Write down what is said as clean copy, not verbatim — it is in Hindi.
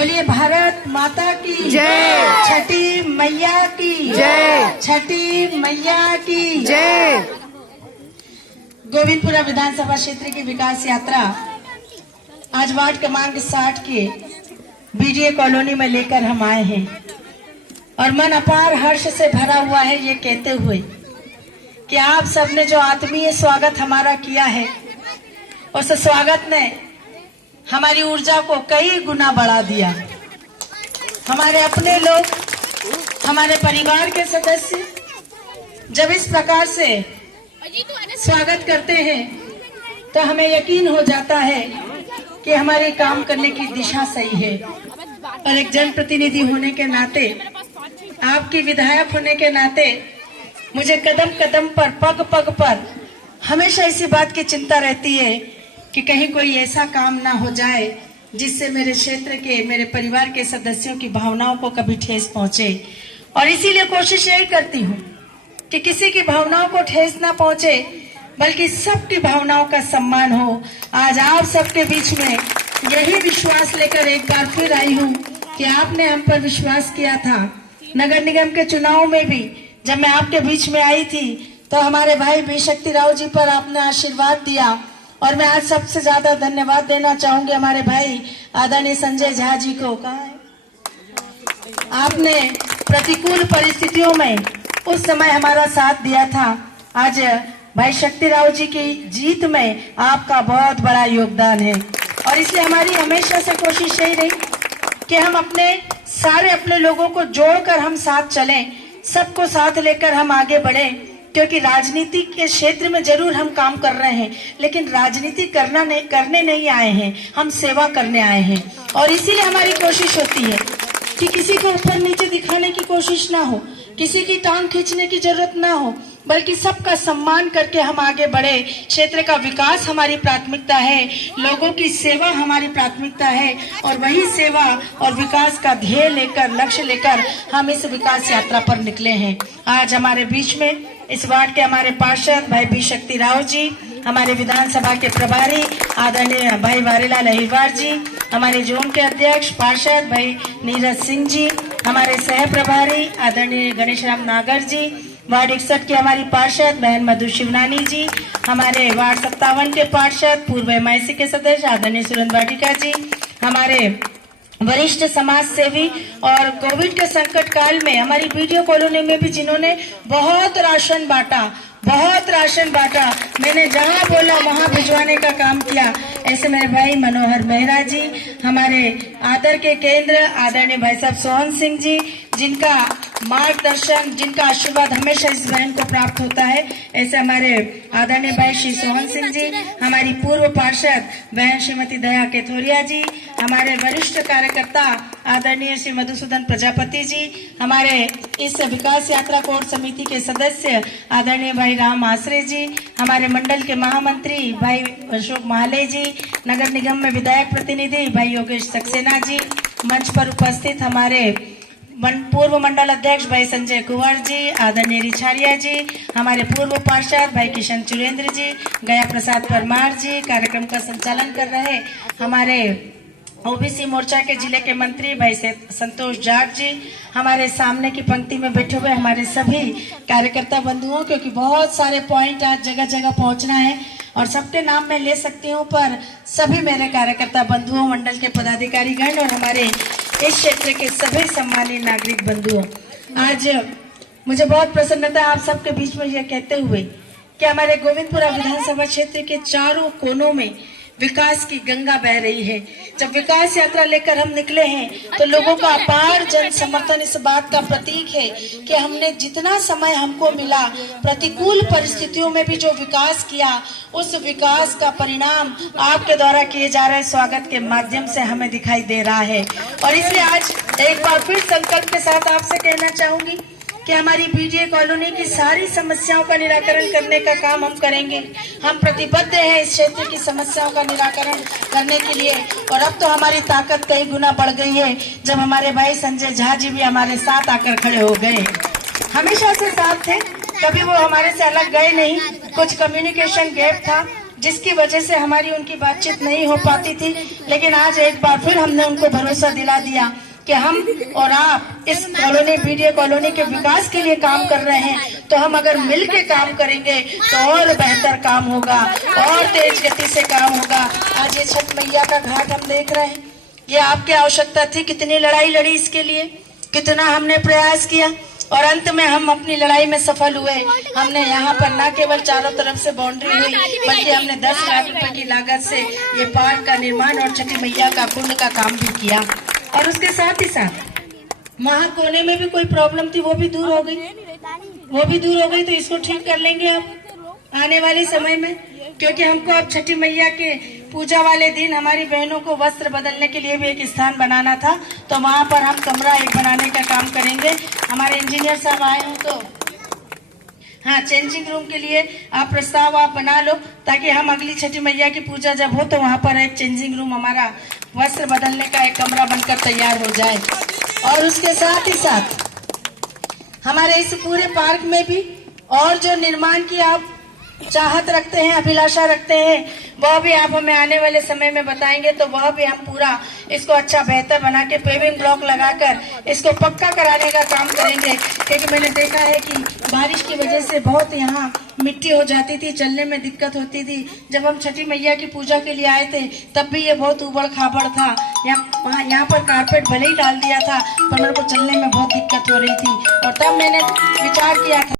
बोलिए भारत माता की जय। छठी मैया की जय। छठी मैया की जय। गोविंदपुरा विधानसभा क्षेत्र की विकास यात्रा आज वार्ड क्रमांक 60 के बीडीए कॉलोनी में लेकर हम आए हैं और मन अपार हर्ष से भरा हुआ है ये कहते हुए कि आप सबने जो आत्मीय स्वागत हमारा किया है उस स्वागत ने हमारी ऊर्जा को कई गुना बढ़ा दिया। हमारे अपने लोग, हमारे परिवार के सदस्य जब इस प्रकार से स्वागत करते हैं तो हमें यकीन हो जाता है कि हमारे काम करने की दिशा सही है। और एक जनप्रतिनिधि होने के नाते, आपकी विधायक होने के नाते मुझे कदम कदम पर, पग पग पर हमेशा इसी बात की चिंता रहती है कि कहीं कोई ऐसा काम ना हो जाए जिससे मेरे क्षेत्र के, मेरे परिवार के सदस्यों की भावनाओं को कभी ठेस पहुंचे। और इसीलिए कोशिश यही करती हूँ कि किसी की भावनाओं को ठेस ना पहुंचे, बल्कि सबकी भावनाओं का सम्मान हो। आज आप सबके बीच में यही विश्वास लेकर एक बार फिर आई हूँ कि आपने हम पर विश्वास किया था। नगर निगम के चुनाव में भी जब मैं आपके बीच में आई थी तो हमारे भाई बी शक्ति राव जी पर आपने आशीर्वाद दिया। और मैं आज सबसे ज्यादा धन्यवाद देना चाहूंगी हमारे भाई आदरणीय संजय झा जी को। कहा है आपने प्रतिकूल परिस्थितियों में उस समय हमारा साथ दिया था। आज भाई शक्ति राव जी की जीत में आपका बहुत बड़ा योगदान है और इसलिए हमारी हमेशा से कोशिश यही रही कि हम अपने लोगों को जोड़कर हम साथ चलें, सबको साथ लेकर हम आगे बढ़ें। क्योंकि राजनीति के क्षेत्र में जरूर हम काम कर रहे हैं, लेकिन राजनीति करने नहीं आए हैं, हम सेवा करने आए हैं। और इसीलिए हमारी कोशिश होती है कि किसी को ऊपर नीचे दिखाने की कोशिश ना हो, किसी की टांग खींचने की जरूरत ना हो, बल्कि सबका सम्मान करके हम आगे बढ़े। क्षेत्र का विकास हमारी प्राथमिकता है, लोगों की सेवा हमारी प्राथमिकता है और वही सेवा और विकास का ध्येय लेकर, लक्ष्य लेकर हम इस विकास यात्रा पर निकले हैं। आज हमारे बीच में इस वार्ड के हमारे पार्षद भाई बी शक्ति राव जी, हमारे विधानसभा के प्रभारी आदरणीय भाई वारीलाल अहिरवार जी, हमारे जोन के अध्यक्ष पार्षद भाई नीरज सिंह जी, हमारे सह प्रभारी आदरणीय गणेश राम नागर जी, वार्ड 61 के हमारी पार्षद बहन मधु शिवनानी जी, हमारे वार्ड 57 के पार्षद पूर्व MIC के सदस्य आदरणीय सुरेंद्र वाटिका जी, हमारे वरिष्ठ समाज सेवी और कोविड के संकट काल में हमारी बीडीओ कॉलोनी में भी जिन्होंने बहुत राशन बांटा, मैंने जहां बोला वहां भिजवाने का काम किया, ऐसे मेरे भाई मनोहर मेहरा जी, हमारे आदर के केंद्र आदरणीय भाई साहब सोहन सिंह जी, जिनका मार्गदर्शन, जिनका आशीर्वाद हमेशा इस बहन को प्राप्त होता है, ऐसे हमारे आदरणीय भाई श्री सोहन सिंह जी, हमारी पूर्व पार्षद बहन श्रीमती दया केथोरिया जी, हमारे वरिष्ठ कार्यकर्ता आदरणीय श्री मधुसूदन प्रजापति जी, हमारे इस विकास यात्रा कोर समिति के सदस्य आदरणीय भाई राम आसरे जी, हमारे मंडल के महामंत्री भाई अशोक महाले जी, नगर निगम में विधायक प्रतिनिधि भाई योगेश सक्सेना जी, मंच पर उपस्थित हमारे पूर्व मंडल अध्यक्ष भाई संजय कुंवर जी, आदरणीय रिछारिया जी, हमारे पूर्व पार्षद भाई किशन चुरेंद्र जी, गया प्रसाद परमार जी, कार्यक्रम का संचालन कर रहे हमारे ओबीसी मोर्चा के जिले के मंत्री भाई संतोष जाट जी, हमारे सामने की पंक्ति में बैठे हुए हमारे सभी कार्यकर्ता बंधुओं, क्योंकि बहुत सारे पॉइंट आज जगह जगह पहुंचना है और सबके नाम मैं ले सकती हूं, पर सभी मेरे कार्यकर्ता बंधुओं, मंडल के पदाधिकारीगण और हमारे इस क्षेत्र के सभी सम्मानीय नागरिक बंधुओं, आज मुझे बहुत प्रसन्नता आप सबके बीच में यह कहते हुए कि हमारे गोविंदपुरा विधानसभा क्षेत्र के चारों कोनों में विकास की गंगा बह रही है। जब विकास यात्रा लेकर हम निकले हैं तो लोगों का अपार जन समर्थन इस बात का प्रतीक है कि हमने जितना समय हमको मिला, प्रतिकूल परिस्थितियों में भी जो विकास किया, उस विकास का परिणाम आपके द्वारा किए जा रहे स्वागत के माध्यम से हमें दिखाई दे रहा है। और इसलिए आज एक बार फिर संकल्प के साथ आपसे कहना चाहूंगी कि हमारी बीडीए कॉलोनी की सारी समस्याओं का निराकरण करने का काम हम करेंगे। हम प्रतिबद्ध हैं इस क्षेत्र की समस्याओं का निराकरण करने के लिए। और अब तो हमारी ताकत कई गुना बढ़ गई है जब हमारे भाई संजय झा जी भी हमारे साथ आकर खड़े हो गए। हमेशा से साथ थे, कभी वो हमारे से अलग गए नहीं। कुछ कम्युनिकेशन गैप था, जिसकी वजह से हमारी उनकी बातचीत नहीं हो पाती थी। लेकिन आज एक बार फिर हमने उनको भरोसा दिला दिया कि हम और आप इस कॉलोनी बीडीए कॉलोनी के विकास के लिए काम कर रहे हैं, तो हम अगर मिल के काम करेंगे तो और बेहतर काम होगा और तेज गति से काम होगा। आज ये छठ मैया का घाट हम देख रहे हैं, ये आपकी आवश्यकता थी। कितनी लड़ाई लड़ी इसके लिए, कितना हमने प्रयास किया और अंत में हम अपनी लड़ाई में सफल हुए। हमने यहाँ पर न केवल चारों तरफ से बाउंड्री हुई, बल्कि हमने 10 लाख रुपए की लागत से ये पार्क का निर्माण और छठी मैया का कुंड का काम भी किया। और उसके साथ ही साथ वहाँ कोने में भी कोई प्रॉब्लम थी, वो भी दूर हो गई, तो इसको ठीक कर लेंगे अब आने वाले समय में, क्योंकि हमको अब छठी मैया के पूजा वाले दिन हमारी बहनों को वस्त्र बदलने के लिए भी एक स्थान बनाना था, तो वहाँ पर हम कमरा एक बनाने का काम करेंगे। हमारे इंजीनियर साहब आए हो तो हाँ, चेंजिंग रूम के लिए आप प्रस्ताव आप बना लो, ताकि हम अगली छठी मैया की पूजा जब हो तो वहाँ पर एक चेंजिंग रूम, हमारा वस्त्र बदलने का एक कमरा बनकर तैयार हो जाए। और उसके साथ ही साथ हमारे इस पूरे पार्क में भी और जो निर्माण की आप चाहत रखते हैं, अभिलाषा रखते हैं, वह भी आप हमें आने वाले समय में बताएंगे, तो वह भी हम पूरा इसको अच्छा बेहतर बना के पेविंग ब्लॉक लगाकर इसको पक्का कराने का काम करेंगे। क्योंकि मैंने देखा है कि बारिश की वजह से बहुत यहाँ मिट्टी हो जाती थी, चलने में दिक्कत होती थी। जब हम छठी मैया की पूजा के लिए आए थे तब भी ये बहुत उबड़ खाबड़ था। यहाँ पर कारपेट भले ही डाल दिया था, पर मेरे को चलने में बहुत दिक्कत हो रही थी, और तब मैंने विचार किया था